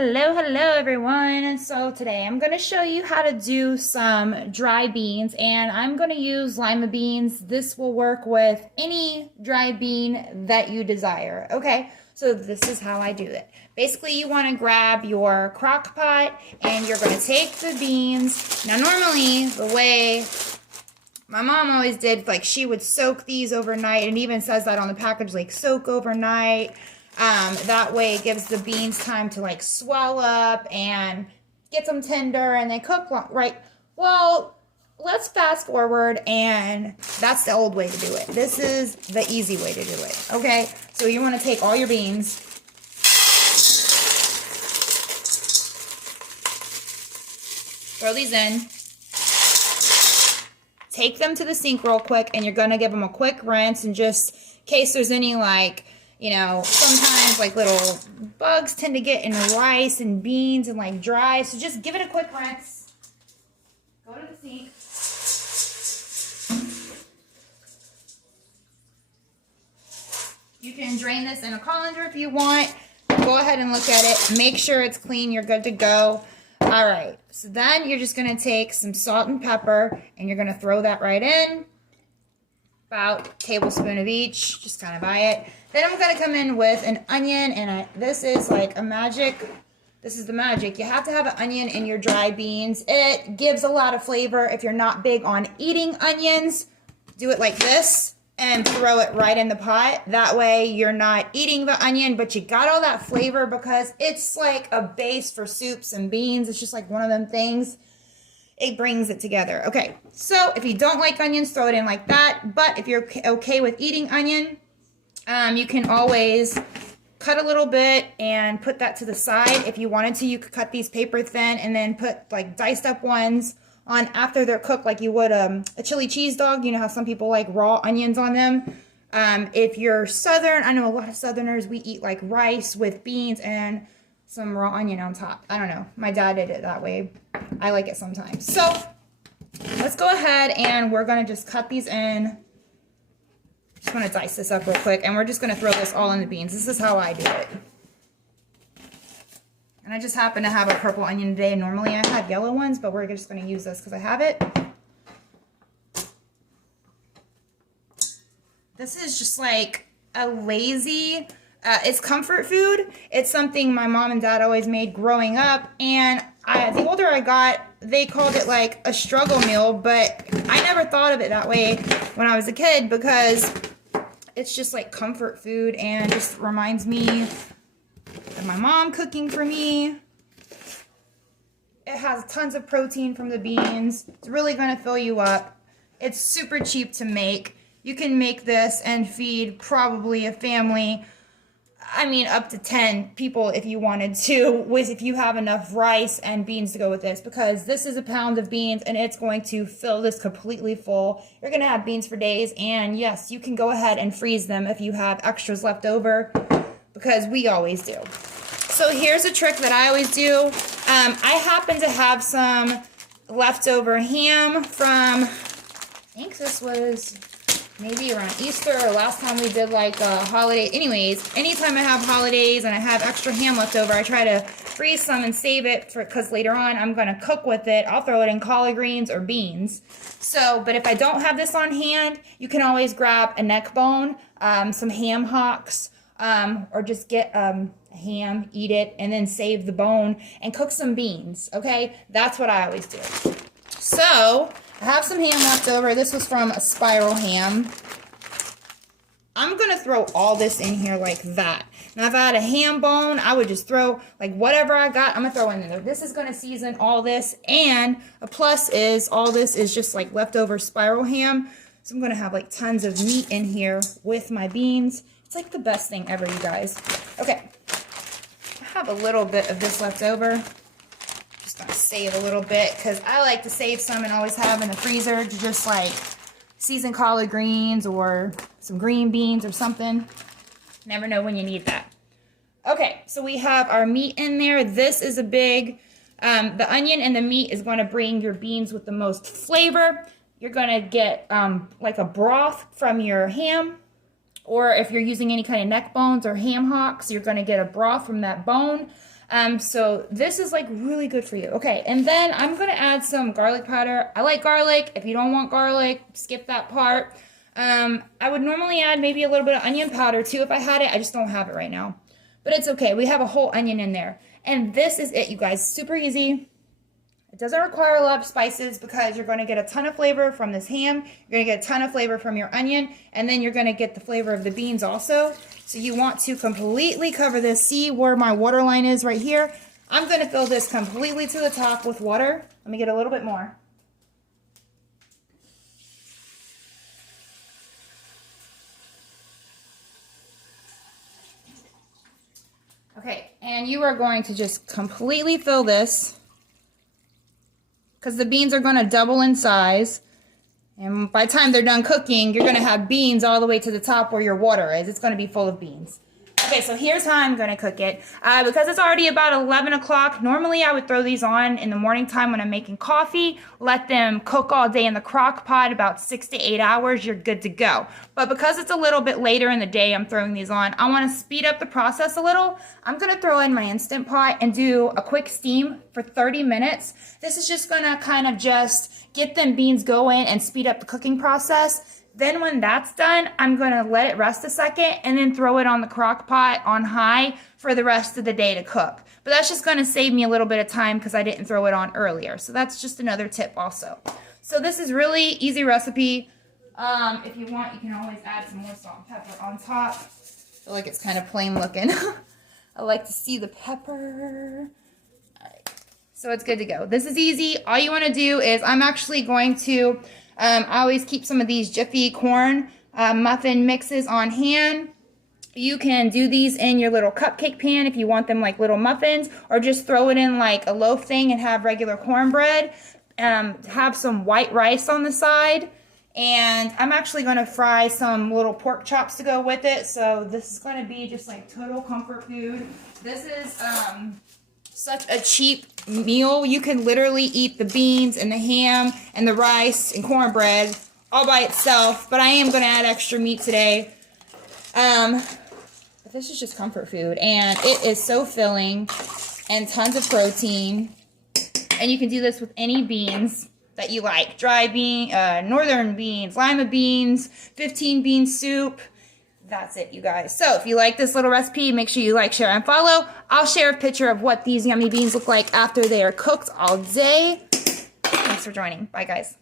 Hello everyone. So today I'm going to show you how to do some dry beans, and I'm going to use lima beans. This will work with any dry bean that you desire. Okay, so this is how I do it. Basically, you want to grab your crock pot and you're going to take the beans. Now normally the way my mom always did, like, she would soak these overnight, and it even says that on the package, like soak overnight. That way it gives the beans time to like swell up and get them tender and they cook long, right? Well, let's fast forward, and that's the old way to do it. This is the easy way to do it, okay? So you want to take all your beans, throw these in, take them to the sink real quick, and you're going to give them a quick rinse, and just in case there's any, like, you know, sometimes like little bugs tend to get in rice and beans and like dry. So just give it a quick rinse. Go to the sink. You can drain this in a colander if you want. Go ahead and look at it. Make sure it's clean. You're good to go. All right. So then you're just going to take some salt and pepper and you're going to throw that right in. About a tablespoon of each. Just kind of buy it. Then I'm going to come in with an onion, and this is like a magic. This is the magic. You have to have an onion in your dry beans. It gives a lot of flavor. If you're not big on eating onions, do it like this and throw it right in the pot. That way you're not eating the onion, but you got all that flavor because it's like a base for soups and beans. It's just like one of them things. It brings it together. Okay, so if you don't like onions, throw it in like that. But if you're okay with eating onion, you can always cut a little bit and put that to the side. If you wanted to, you could cut these paper thin and then put like diced up ones on after they're cooked, like you would a chili cheese dog. You know how some people like raw onions on them. If you're Southern, I know a lot of Southerners, we eat like rice with beans and some raw onion on top. I don't know. My dad did it that way. I like it sometimes. So let's go ahead and we're going to just cut these in. Just going to dice this up real quick, and we're just going to throw this all in the beans. This is how I do it. And I just happen to have a purple onion today. Normally I have yellow ones, but we're just going to use this because I have it. This is just like a lazy, it's comfort food. It's something my mom and dad always made growing up, and the older I got, they called it like a struggle meal, but I never thought of it that way when I was a kid because it's just like comfort food and just reminds me of my mom cooking for me. It has tons of protein from the beans. It's really going to fill you up. It's super cheap to make. You can make this and feed probably a family, I mean, up to 10 people if you wanted to, if you have enough rice and beans to go with this, because this is a pound of beans and it's going to fill this completely full. You're going to have beans for days, and yes, you can go ahead and freeze them if you have extras left over, because we always do. So here's a trick that I always do. I happen to have some leftover ham from, I think this was maybe around Easter or last time we did like a holiday. Anyways, anytime I have holidays and I have extra ham left over, I try to freeze some and save it because later on I'm going to cook with it. I'll throw it in collard greens or beans. So, but if I don't have this on hand, you can always grab a neck bone, some ham hocks, or just get a ham, eat it, and then save the bone and cook some beans, okay? That's what I always do. So I have some ham left over. This was from a spiral ham. I'm going to throw all this in here like that. Now, if I had a ham bone, I would just throw like whatever I got, I'm going to throw in there. This is going to season all this, and a plus is all this is just like leftover spiral ham. So I'm going to have like tons of meat in here with my beans. It's like the best thing ever, you guys. Okay, I have a little bit of this left over. Gonna save a little bit because I like to save some and always have in the freezer to just like season collard greens or some green beans or something. Never know when you need that. Okay, so we have our meat in there. This is a big, the onion and the meat is going to bring your beans with the most flavor. You're going to get like a broth from your ham, or if you're using any kind of neck bones or ham hocks, you're going to get a broth from that bone. So this is like really good for you. Okay, and then I'm gonna add some garlic powder. I like garlic. If you don't want garlic, skip that part. I would normally add maybe a little bit of onion powder too if I had it. I just don't have it right now. But it's okay. We have a whole onion in there. And this is it, you guys. Super easy. It doesn't require a lot of spices because you're going to get a ton of flavor from this ham. You're going to get a ton of flavor from your onion. And then you're going to get the flavor of the beans also. So you want to completely cover this. See where my water line is right here? I'm going to fill this completely to the top with water. Let me get a little bit more. Okay, and you are going to just completely fill this because the beans are going to double in size. And by the time they're done cooking, you're going to have beans all the way to the top where your water is. It's going to be full of beans. Okay, so here's how I'm going to cook it. Because it's already about 11 o'clock, normally I would throw these on in the morning time when I'm making coffee, let them cook all day in the crock pot, about 6 to 8 hours, you're good to go. But because it's a little bit later in the day I'm throwing these on, I want to speed up the process a little. I'm going to throw in my Instant Pot and do a quick steam for 30 minutes. This is just going to kind of just get them beans going and speed up the cooking process. Then when that's done, I'm going to let it rest a second and then throw it on the crock pot on high for the rest of the day to cook. But that's just going to save me a little bit of time because I didn't throw it on earlier. So that's just another tip also. So this is really easy recipe. If you want, you can always add some more salt and pepper on top. I feel like it's kind of plain looking. I like to see the pepper. All right. So it's good to go. This is easy. All you want to do is I'm actually going to... I always keep some of these Jiffy corn muffin mixes on hand. You can do these in your little cupcake pan if you want them like little muffins, or just throw it in like a loaf thing and have regular cornbread. Have some white rice on the side. And I'm actually going to fry some little pork chops to go with it. So this is going to be just like total comfort food. This is... such a cheap meal. You can literally eat the beans and the ham and the rice and cornbread all by itself, but I am going to add extra meat today. But this is just comfort food, and it is so filling and tons of protein. And you can do this with any beans that you like. Dry bean, northern beans, lima beans, 15 bean soup. That's it, you guys. So if you like this little recipe, make sure you like, share, and follow. I'll share a picture of what these yummy beans look like after they are cooked all day. Thanks for joining. Bye, guys.